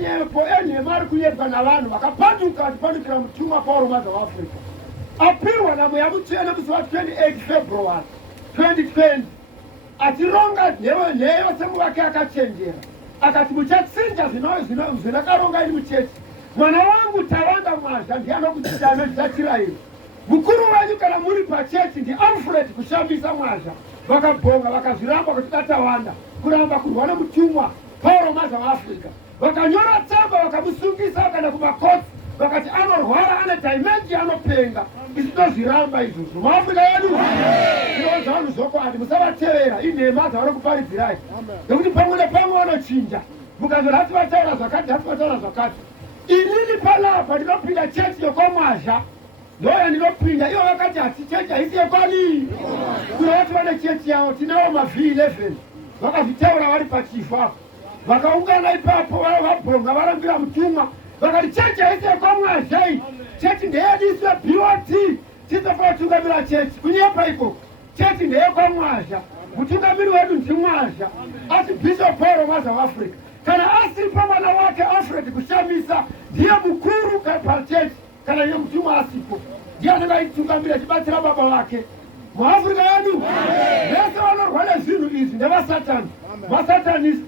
nyepo mari kuyebwa na vanhu vakapanduka vachipandukira mutumwa Paul Maza waAfrica apirwa namo yamutsvene musi wa28 February 2020 achironga nheyo semuvake akachenjera akati muchatsinja zvinakaronga ini muchechi mwana wangu Tawanda Mwazha ndiye anokudzidza nezvichachirairo mukuru wenyu kana muri pachechi ndiAlfred Kushambisa Mwazha vakabhonga vakazviramba kuti Tawanda kuramba kurwa nemutumwa Paul Maza waAfrica vakanyora tsamba vakamusungisa vakaenda kumakotsi vakati anorwara ane dementia anopenga isitozviramba izvozvo muAfrica yedu zvinonza vanhu zvokwadi musavatevera inhema dzavanokuparidzirai nekuti pamwe nepamwe vanochinja mukazora hati vataura zvakati hati vataura zvakati inini panapa ndinopinda chechi yokwamwazha ndoya ndinopinda ivo vakati hati chechi haisi yekwani kuna vati vane chechi yavo tinawo mavhii 11 vakazvitaura vari pachifu apo vakaungana ipapo vabhonga varambira mutumwa vakati chechi haisi yekwamwazha iyi chechi ndeyadiswe BOT titofanira kutungamira chechi kunyepa ikoko chechi ndeyekwamwazha mutungamiri wedu ndimwazha asi Bishop Paul Maza waAfrica kana asipo mwana wake Alfred Kushambisa ndiye mukuru pachechi kana iye mutumwa asipo ndiye anenge aitungamira achibatsira baba wake muAfrica yedu vese vanorwa nezvinhu izvi ndevasatani vasatanisi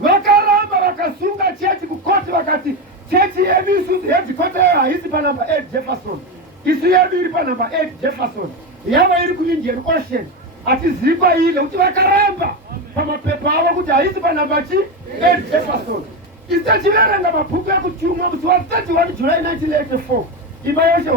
vakaramba vakasunga chechi kukoti vakati chechi yedu isusu hedzikota yayo haisi panumber 8 Jefferson isu yedu iri panumber 8 Jefferson yava iri kuIndian Ocean hatizivi kwaile kuti vakaramba pamapepa avo kuti haisi panumber 8 Jefferson isi tachiverenga mabhuku ekutumwa musi wa 31 July 1984 imba yoshe